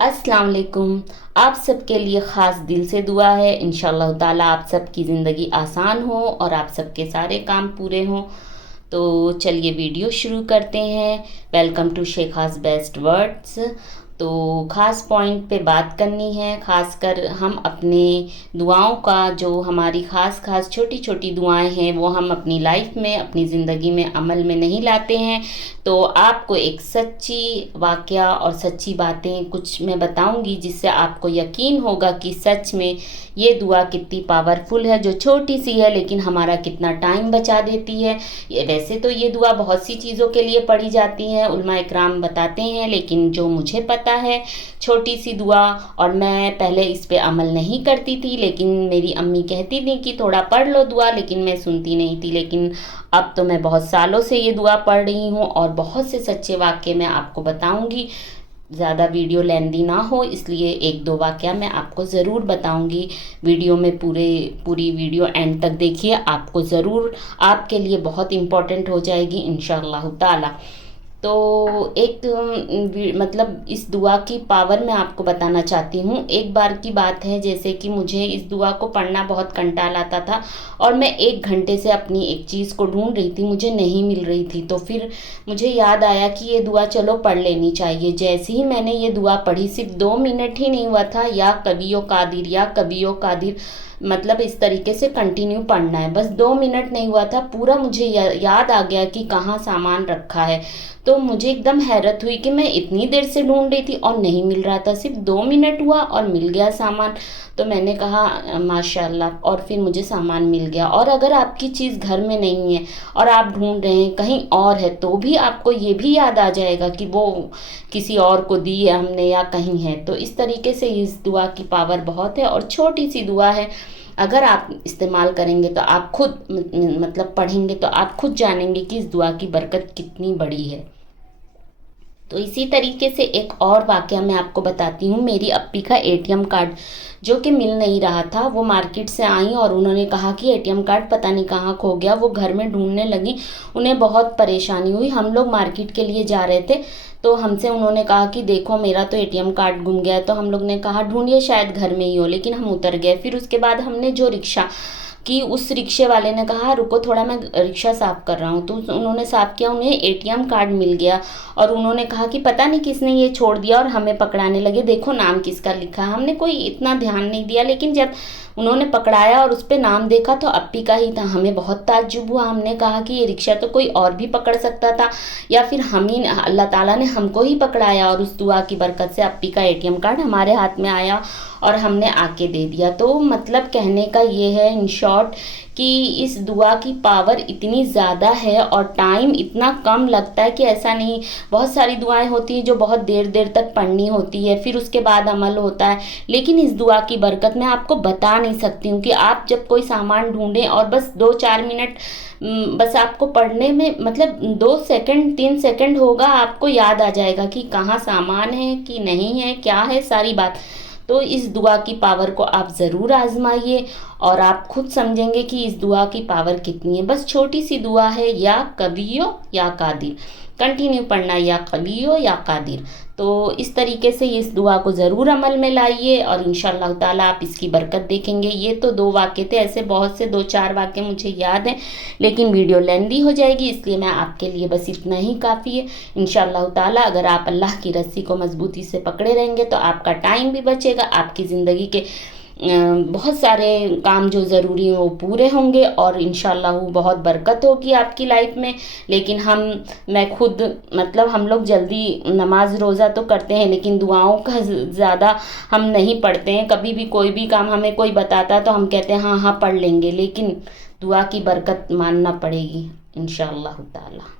अस्सलाम वालेकुम। आप सबके लिए ख़ास दिल से दुआ है इंशाअल्लाह ताला आप सबकी ज़िंदगी आसान हो और आप सबके सारे काम पूरे हों। तो चलिए वीडियो शुरू करते हैं। Welcome to Shekhas best words. तो ख़ास पॉइंट पे बात करनी है, ख़ासकर हम अपने दुआओं का जो हमारी ख़ास छोटी छोटी दुआएं हैं वो हम अपनी लाइफ में अपनी ज़िंदगी में अमल में नहीं लाते हैं। तो आपको एक सच्ची वाक़या और सच्ची बातें कुछ मैं बताऊंगी जिससे आपको यकीन होगा कि सच में ये दुआ कितनी पावरफुल है, जो छोटी सी है लेकिन हमारा कितना टाइम बचा देती है। वैसे तो ये दुआ बहुत सी चीज़ों के लिए पढ़ी जाती है, उलमा इकराम बताते हैं, लेकिन जो मुझे पता है छोटी सी दुआ, और मैं पहले इस पे अमल नहीं करती थी, लेकिन मेरी अम्मी कहती थी कि थोड़ा पढ़ लो दुआ, लेकिन मैं सुनती नहीं थी। लेकिन अब तो मैं बहुत सालों से ये दुआ पढ़ रही हूँ और बहुत से सच्चे वाक़ये मैं आपको बताऊँगी। ज़्यादा वीडियो लेंदी ना हो इसलिए एक दो वाक़या मैं आपको ज़रूर बताऊंगी। वीडियो में पूरी वीडियो एंड तक देखिए, आपको ज़रूर आपके लिए बहुत इम्पोर्टेंट हो जाएगी इंशाअल्लाह ताला। तो एक मतलब इस दुआ की पावर मैं आपको बताना चाहती हूँ। एक बार की बात है, जैसे कि मुझे इस दुआ को पढ़ना बहुत कंटाल आता था और मैं 1 घंटे से अपनी एक चीज़ को ढूंढ रही थी, मुझे नहीं मिल रही थी। तो फिर मुझे याद आया कि ये दुआ चलो पढ़ लेनी चाहिए। जैसे ही मैंने ये दुआ पढ़ी, सिर्फ 2 मिनट ही नहीं हुआ था, या कबियो कादिर या कबियो कादिर, मतलब इस तरीके से कंटिन्यू पढ़ना है। बस 2 मिनट नहीं हुआ था, पूरा मुझे याद आ गया कि कहाँ सामान रखा है। तो मुझे एकदम हैरत हुई कि मैं इतनी देर से ढूंढ रही थी और नहीं मिल रहा था, सिर्फ 2 मिनट हुआ और मिल गया सामान। तो मैंने कहा माशाल्लाह, और फिर मुझे सामान मिल गया। और अगर आपकी चीज़ घर में नहीं है और आप ढूंढ रहे हैं कहीं और है, तो भी आपको ये भी याद आ जाएगा कि वो किसी और को दी है हमने या कहीं है। तो इस तरीके से इस दुआ की पावर बहुत है और छोटी सी दुआ है। अगर आप इस्तेमाल करेंगे तो आप खुद मतलब पढ़ेंगे तो आप खुद जानेंगे कि इस दुआ की बरकत कितनी बड़ी है। तो इसी तरीके से एक और वाक़या मैं आपको बताती हूँ। मेरी अप्पी का एटीएम कार्ड जो कि मिल नहीं रहा था, वो मार्केट से आई और उन्होंने कहा कि एटीएम कार्ड पता नहीं कहाँ खो गया। वो घर में ढूंढने लगी, उन्हें बहुत परेशानी हुई। हम लोग मार्केट के लिए जा रहे थे तो हमसे उन्होंने कहा कि देखो मेरा तो एटीएम कार्ड गुम गया है। तो हम लोग ने कहा ढूंढिए शायद घर में ही हो, लेकिन हम उतर गए। फिर उसके बाद हमने जो रिक्शा कि उस रिक्शे वाले ने कहा रुको थोड़ा मैं रिक्शा साफ़ कर रहा हूँ, तो उन्होंने साफ़ किया, उन्हें एटीएम कार्ड मिल गया। और उन्होंने कहा कि पता नहीं किसने ये छोड़ दिया, और हमें पकड़ाने लगे, देखो नाम किसका लिखा है। हमने कोई इतना ध्यान नहीं दिया, लेकिन जब उन्होंने पकड़ाया और उस पर नाम देखा तो अप्पी का ही था। हमें बहुत ताज्जुब हुआ, हमने कहा कि ये रिक्शा तो कोई और भी पकड़ सकता था, या फिर हम ही, अल्लाह ताला ने हमको ही पकड़ाया। और उस दुआ की बरकत से अप्पी का एटीएम कार्ड हमारे हाथ में आया और हमने आके दे दिया। तो मतलब कहने का ये है इन शॉर्ट कि इस दुआ की पावर इतनी ज़्यादा है और टाइम इतना कम लगता है कि ऐसा नहीं। बहुत सारी दुआएं होती हैं जो बहुत देर देर तक पढ़नी होती है, फिर उसके बाद अमल होता है। लेकिन इस दुआ की बरकत मैं आपको बता नहीं सकती हूँ कि आप जब कोई सामान ढूंढें और बस 2-4 मिनट बस आपको पढ़ने में, मतलब 2 सेकंड 3 सेकंड होगा, आपको याद आ जाएगा कि कहाँ सामान है कि नहीं है, क्या है, सारी बात। तो इस दुआ की पावर को आप ज़रूर आजमाइए और आप खुद समझेंगे कि इस दुआ की पावर कितनी है। बस छोटी सी दुआ है, या कबियो या कादिर, कंटिन्यू पढ़ना, या कबियो या कादिर। तो इस तरीके से इस दुआ को ज़रूर अमल में लाइए और इंशाअल्लाह ताला आप इसकी बरकत देखेंगे। ये तो 2 वाक़ये थे, ऐसे बहुत से 2-4 वाक़ये मुझे याद हैं, लेकिन वीडियो लेंदी हो जाएगी, इसलिए मैं आपके लिए बस इतना ही काफ़ी है। इंशाअल्लाह ताला अगर आप अल्लाह की रस्सी को मजबूती से पकड़े रहेंगे तो आपका टाइम भी बचेगा, आपकी ज़िंदगी के बहुत सारे काम जो ज़रूरी हैं वो पूरे होंगे और इंशाअल्लाह बहुत बरकत होगी आपकी लाइफ में। लेकिन मैं खुद, मतलब हम लोग जल्दी नमाज रोज़ा तो करते हैं, लेकिन दुआओं का ज़्यादा हम नहीं पढ़ते हैं। कभी भी कोई भी काम हमें कोई बताता है तो हम कहते हैं हाँ हाँ पढ़ लेंगे, लेकिन दुआ की बरकत मानना पड़ेगी इंशाअल्लाह ताला।